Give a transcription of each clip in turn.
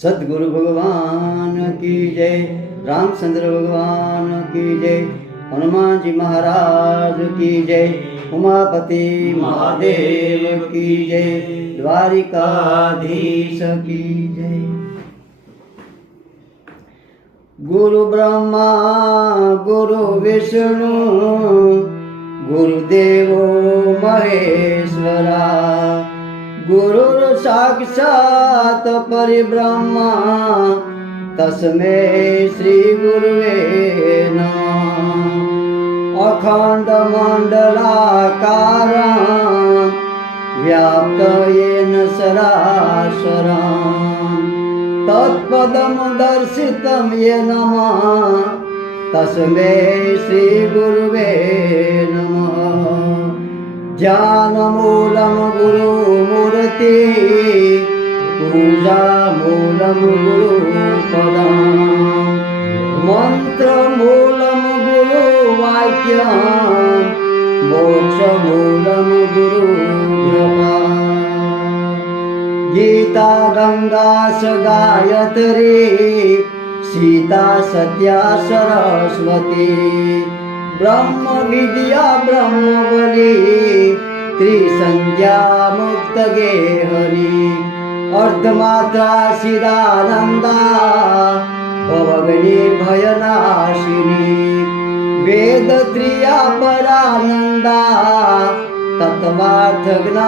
સદગુરુ ભગવાન કી જય, રામચંદ્ર ભગવાન કી જય, હનુમાનજી મહારાજ કી જય, ઉમાપતિ મહાદેવ કી જય, દ્વારિકાધીશ કી જય. ગુરુ બ્રહ્મા, ગુરુ વિષ્ણુ ગુરુદેવો મહેશ્વરા ગુરુર સાક્ષાત પરિબ્રહ્મા, તસ્મે શ્રી ગુરુવે અખંડ મંડલાકાર વ્યાપ્ત એન સરાસર તત્પદમ દર્શિતમ એ નમઃ, તસ્મે શ્રી ગુરુવે નમઃ. ज्ञानमूलं गुरुमूर्ति पूजामूलं गुरुपदं मन्त्रमूलं गुरुवाक्यं मोक्षमूलं गुरुब्रह्मा गीता गङ्गा स गायत्री सीता सत्या सरस्वती ब्रह्मविद्या ब्रह्मवलि त्रिसंज्ञामुक्तगेव अर्धमात्राशिरानन्दा भवनिर्भयनाशिनी वेदत्रिया परानन्दा तत्पार्थज्ञानमञ्जरी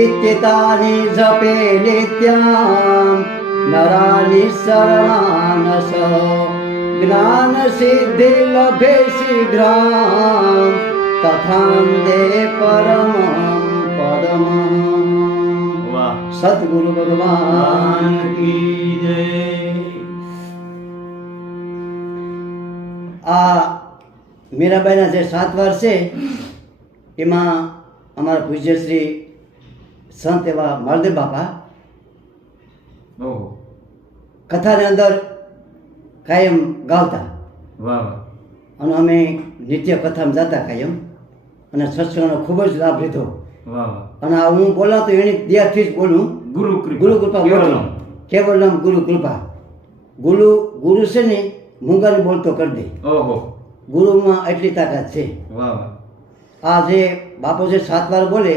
इत्येतानि जपे नित्यां नरानि सर्वानस જ્ઞાન સિદ્ધિ લભે શીઘ્રામ તથા પરમ પરમ સદગુરુ ભગવાન કી જય આ મીરાબાઈના જે સાત વાર છે એમાં અમારા પૂજ્ય શ્રી સંત એવા માલદેવ બાપા કથાની અંદર કાયમ ગાવતા. વાહ અને અમે નિત્ય કથામાં જતા કાયમ. અને સત્સંગનો ખૂબ જ લાભ લીધો. અને આ હું બોલા તો એની દયાથી જ બોલું. ગુરુ ગુરુ કૃપા કેવલમ. નામ. ગુરુ કૃપા. ગુરુ ગુરુ છે ને મૂંગાને બોલતો કરી દે. ઓહો. ગુરુમાં એટલી તાકાત છે. આ જે બાપુ જે સાત વાર બોલે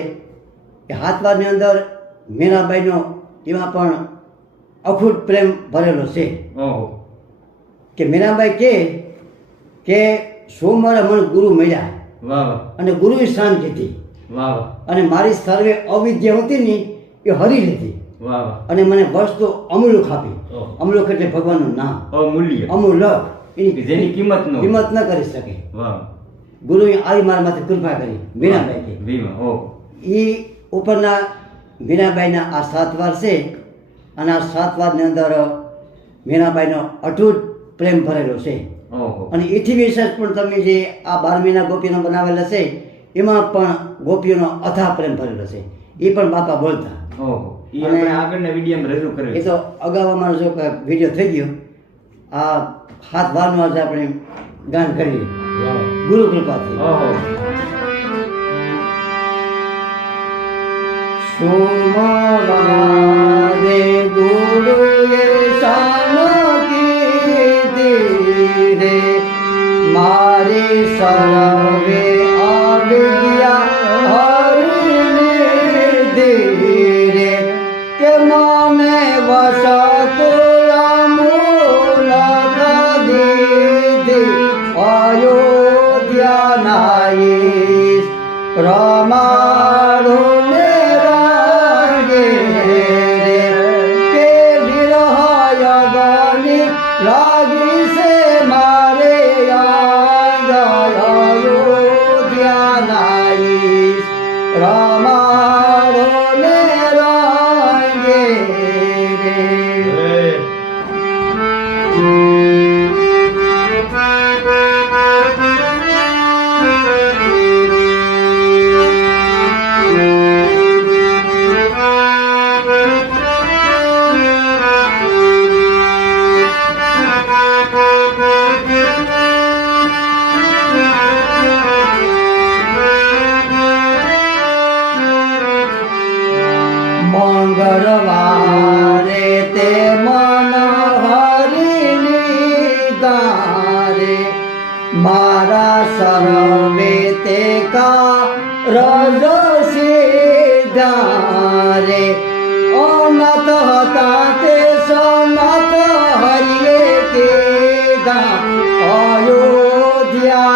એ સાત વારની અંદર મીરાબાઈનો એમાં પણ અખૂટ પ્રેમ ભરેલો છે. ઓહો. કે મીરાબાઈ કે કે સોમવારે મને ગુરુ મળ્યા? વાહ અને ગુરુ શાંતિ હતી વાહ અને મારી સર્વે અવિદ્યા હતી ને એ હરી લીધી. વાહ અને મને વસ્તુ અમૂલ્ય આપી. ઓહ. અમૂલ્ય એટલે ભગવાનનું નામ. અમૂલ્ય. અમૂલ્ય એની જેની કિંમત ન કિંમત ન કરી શકે. ગુરુએ આવી મારા માથે કૃપા કરી. મીરાબાઈ કે એ ઉપરના મીરાબાઈના આ સાત વાર છે. અને આ સાત વારની અંદર મીરાબાઈનો અટૂટ પ્રેમ ભરેલો છે. અને એથી વિશેષ પણ તમે જે આ બાર મહિના ગોપીનો બનાવેલા છે એમાં પણ ગોપીઓનો અથા પ્રેમ ભરેલો છે. એ પણ બાપા બોલતા. ઓહો. એ અને- આગળના વિડીયોમાં રજૂ એ તો અગાઉ અમારો જો વીડિયો થઈ ગયો આ હાથ વારનું આજે આપણે ગાન કરીએ. ગુરુ કૃપાથી સોમવારે ગુરુએ શાન મારી સર્વે અવિદ્યા গড়বারেতে মন হরিণী গারে মারা সরবেতে কা রজসে গারে অনাথ হতাতে সনাথ হরিয়ে কে দা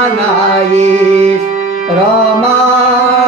অয়োধ্যানায়ীশ রমা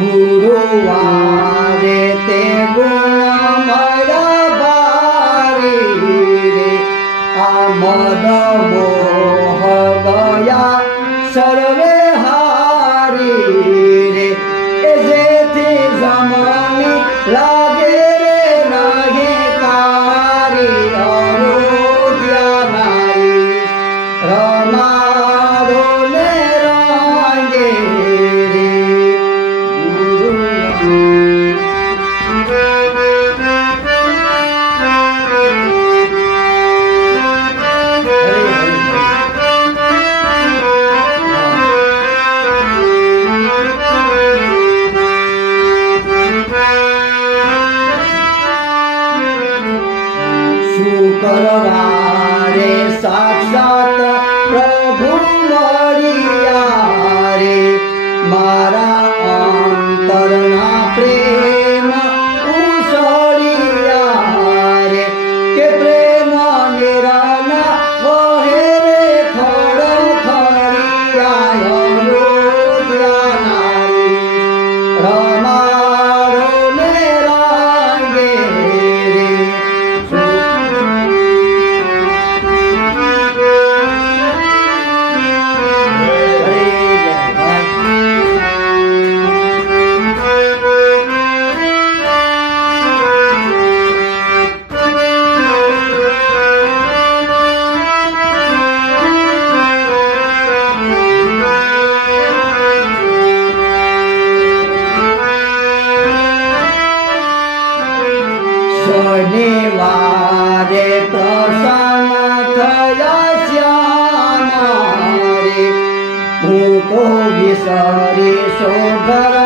Guru Adete Guru શનિવારે પ્રસન્ન થયા શ્યામ. હું તો વિસરી શોભરા